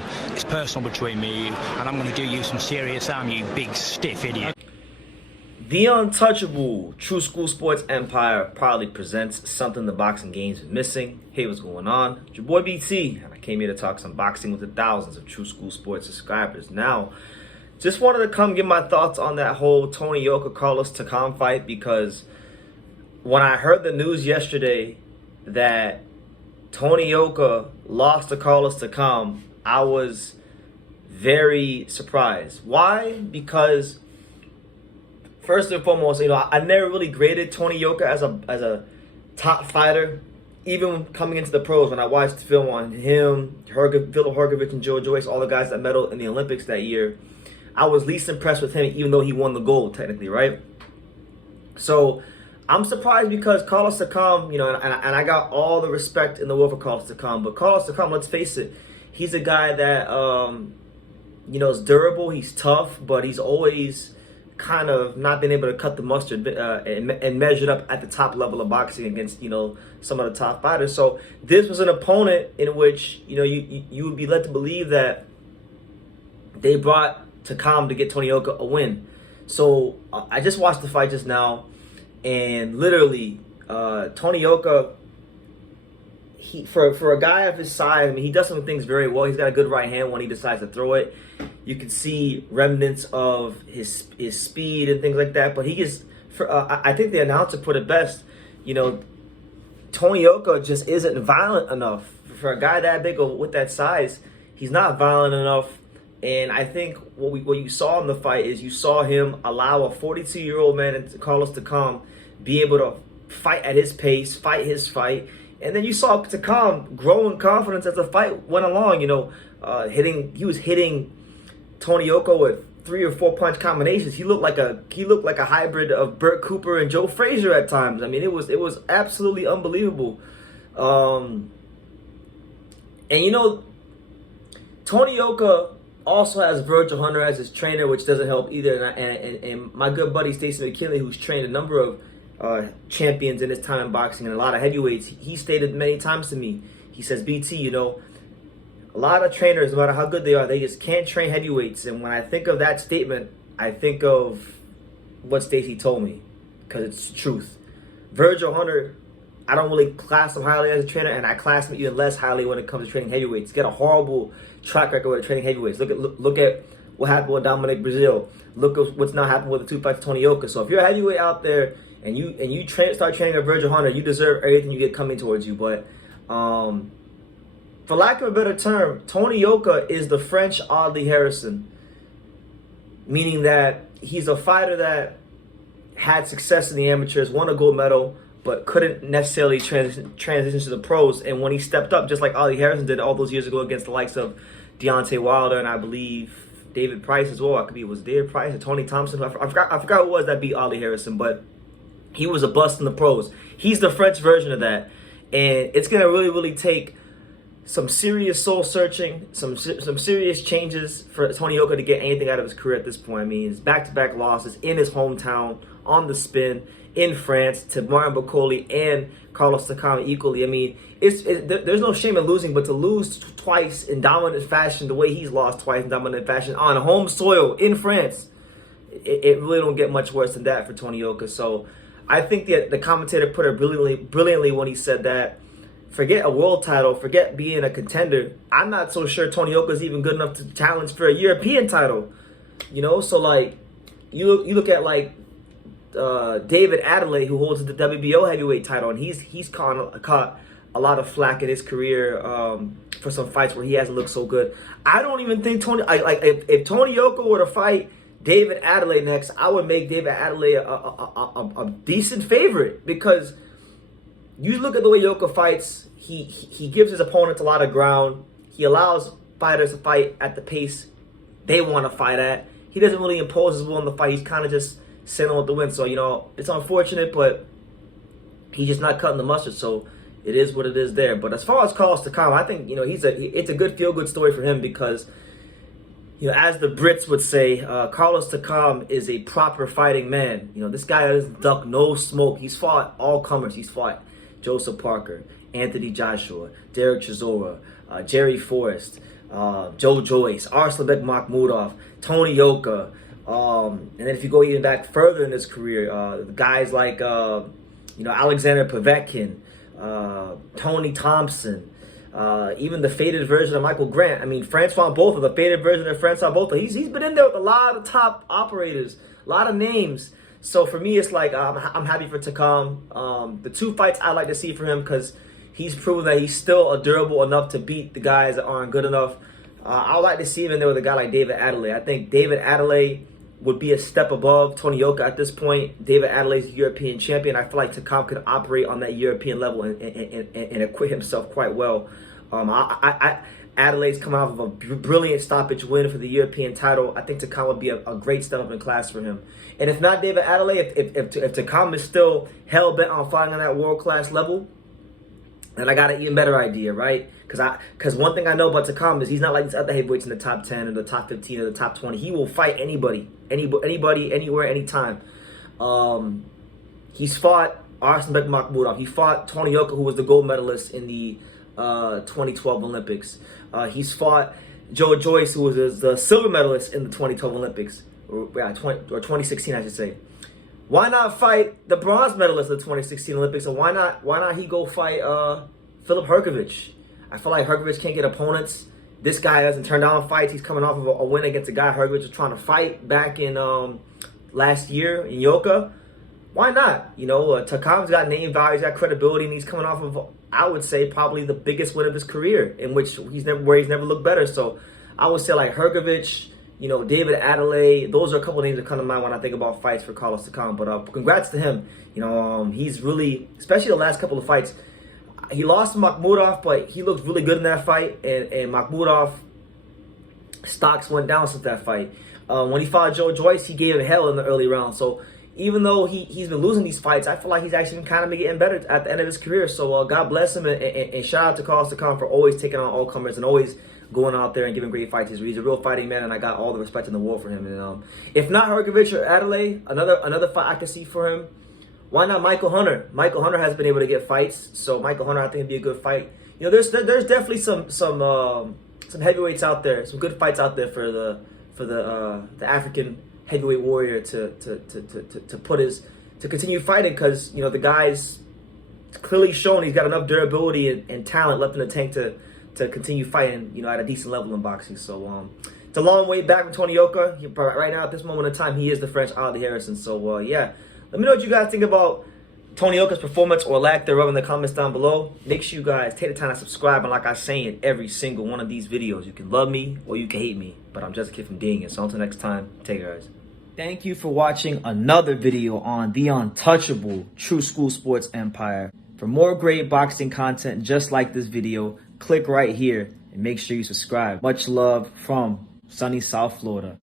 football. It's personal between me and you, and I'm going to do you some serious harm, you big stiff idiot. The untouchable True School Sports Empire proudly presents something the boxing games is missing. Hey, what's going on? It's your boy BT, and I came here to talk some boxing with the thousands of True School Sports subscribers. Now, just wanted to come give my thoughts on that whole Tony Yoka Carlos Takam fight, because when I heard the news yesterday that Tony Yoka lost to Carlos Takam, I was very surprised. Why? Because first and foremost, I never really graded Tony Yoka as a top fighter, even coming into the pros. When I watched the film on him, Phil Horgovich and Joe Joyce, all the guys that medaled in the Olympics that year, I was least impressed with him, even though he won the gold technically, right? So I'm surprised because Carlos Takam, and I got all the respect in the world for Carlos Takam, but Carlos Takam, let's face it, he's a guy that is durable, he's tough, but he's always kind of not been able to cut the mustard and measured up at the top level of boxing against some of the top fighters. So this was an opponent in which you would be led to believe that they brought Takam to get Tony Yoka a win. So I just watched the fight just now, and literally Tony Yoka, for a guy of his size, I mean, he does some things very well. He's got a good right hand when he decides to throw it. You can see remnants of his speed and things like that. But he is, I think the announcer put it best. Tony Yoka just isn't violent enough for a guy that big with that size. He's not violent enough. And I think what you saw in the fight is you saw him allow a 42-year-old man, Carlos Takam, be able to fight at his pace, fight his fight. And then you saw Takam grow in confidence as the fight went along. He was hitting Tony Yoka with 3 or 4 punch combinations. He looked like a hybrid of Burt Cooper and Joe Frazier at times. I mean, it was absolutely unbelievable. And Tony Yoka also has Virgil Hunter as his trainer, which doesn't help either. And my good buddy Stacey McKinley, who's trained a number of champions in his time in boxing and a lot of heavyweights, he stated many times to me, he says, BT, a lot of trainers, no matter how good they are, they just can't train heavyweights. And when I think of that statement, I think of what Stacey told me, because it's the truth. Virgil Hunter, I don't really class him highly as a trainer, and I class him even less highly when it comes to training heavyweights. He's got a horrible track record with training heavyweights. Look at what happened with Dominic Brazil. Look at what's now happened with the 2 fights of Tony Yoka. So if you're a heavyweight out there and you start training with Virgil Hunter, you deserve everything you get coming towards you. But for lack of a better term, Tony Yoka is the French Audley Harrison, meaning that he's a fighter that had success in the amateurs, won a gold medal, but couldn't necessarily transition to the pros. And when he stepped up, just like Audley Harrison did all those years ago against the likes of Deontay Wilder and I believe David Price as well. It was David Price or Tony Thompson. I forgot who it was that beat Audley Harrison, but he was a bust in the pros. He's the French version of that. And it's going to really, really take some serious soul searching, some serious changes for Tony Yoka to get anything out of his career at this point. I mean, his back-to-back losses in his hometown, on the spin, in France, to Martin Bakoli and Carlos Takam equally. I mean, there's no shame in losing, but to lose twice in dominant fashion, the way he's lost twice in dominant fashion on home soil in France, it really don't get much worse than that for Tony Yoka. So I think that the commentator put it brilliantly when he said that, forget a world title, forget being a contender, I'm not so sure Tony Yoka is even good enough to challenge for a European title. So like you look at like David Audley, who holds the WBO heavyweight title, and he's caught a lot of flack in his career for some fights where he hasn't looked so good. I don't even think if Tony Yoka were to fight David Audley next, I would make David Audley a decent favorite, because you look at the way Yoka fights. He gives his opponents a lot of ground. He allows fighters to fight at the pace they want to fight at. He doesn't really impose his will on the fight. He's kind of just sailing with the wind. So, it's unfortunate, but he's just not cutting the mustard. So it is what it is there. But as far as Carlos Takam, I think, it's a good feel-good story for him, because, as the Brits would say, Carlos Takam is a proper fighting man. This guy doesn't duck no smoke. He's fought all comers. He's fought Joseph Parker, Anthony Joshua, Derek Chisora, Jerry Forrest, Joe Joyce, Arslanbek Makhmudov, Tony Yoka. And then if you go even back further in his career, guys like Alexander Povetkin, Tony Thompson, even the faded version of Michael Grant. I mean, Francois Botha, the faded version of Francois Botha. He's been in there with a lot of top operators, a lot of names. So for me, it's like I'm happy for Takam. The 2 fights I like to see for him because he's proven that he's still durable enough to beat the guys that aren't good enough. I would like to see him in there with a guy like David Audley. I think David Audley would be a step above Tony Yoka at this point. David Adelai's European champion. I feel like Takam could operate on that European level and acquit himself quite well. Adelai's coming off of a brilliant stoppage win for the European title. I think Takam would be a great step up in class for him. And if not David Audley, if Takam is still hell-bent on fighting on that world-class level, then I got an even better idea, right? Because one thing I know about Takam is he's not like these other heavyweights in the top 10 or the top 15 or the top 20. He will fight anybody, anywhere, anytime. He's fought Arslanbek Makhmudov. He fought Tony Yoka, who was the gold medalist in the 2012 Olympics. He's fought Joe Joyce, who was the silver medalist in the 2012 Olympics, or 2016, I should say. Why not fight the bronze medalist of the 2016 Olympics, and why not he go fight Filip Hrgovic? I feel like Hrgovic can't get opponents. This guy doesn't turn down fights. He's coming off of a win against a guy Hrgovic was trying to fight back in last year in Yoka. Why not? Takam's got name value, he's got credibility, and he's coming off of, I would say, probably the biggest win of his career, in which he's never looked better. So I would say like Hrgovic, David Audley, those are a couple of names that come to mind when I think about fights for Carlos Takam. But congrats to him. He's really, especially the last couple of fights, he lost to Makhmudov, but he looked really good in that fight. And Makhmudov stocks went down since that fight. When he fought Joe Joyce, he gave him hell in the early rounds. So even though he's been losing these fights, I feel like he's actually kind of getting better at the end of his career. So God bless him, and shout out to Carlos Takam for always taking on all comers and always going out there and giving great fights. He's a real fighting man, and I got all the respect in the world for him. And if not Hrgovic or Audley, another fight I could see for him. Why not Michael Hunter? Michael Hunter has been able to get fights, so Michael Hunter I think would be a good fight. There's definitely some heavyweights out there, some good fights out there for the African heavyweight warrior to continue fighting, because the guy's clearly shown he's got enough durability and talent left in the tank to continue fighting at a decent level in boxing. So it's a long way back from Tony Yoka. Right now at this moment in time, he is the French Audley Harrison. So yeah, let me know what you guys think about Tony Yoka's performance or lack thereof in the comments down below. Make sure you guys take the time to subscribe, and like I say in every single one of these videos, you can love me or you can hate me, but I'm just a kid from Ding it. So until next time, take care, guys. Thank you for watching another video on the untouchable True School Sports Empire. For more great boxing content just like this video, click right here and make sure you subscribe. Much love from sunny South Florida.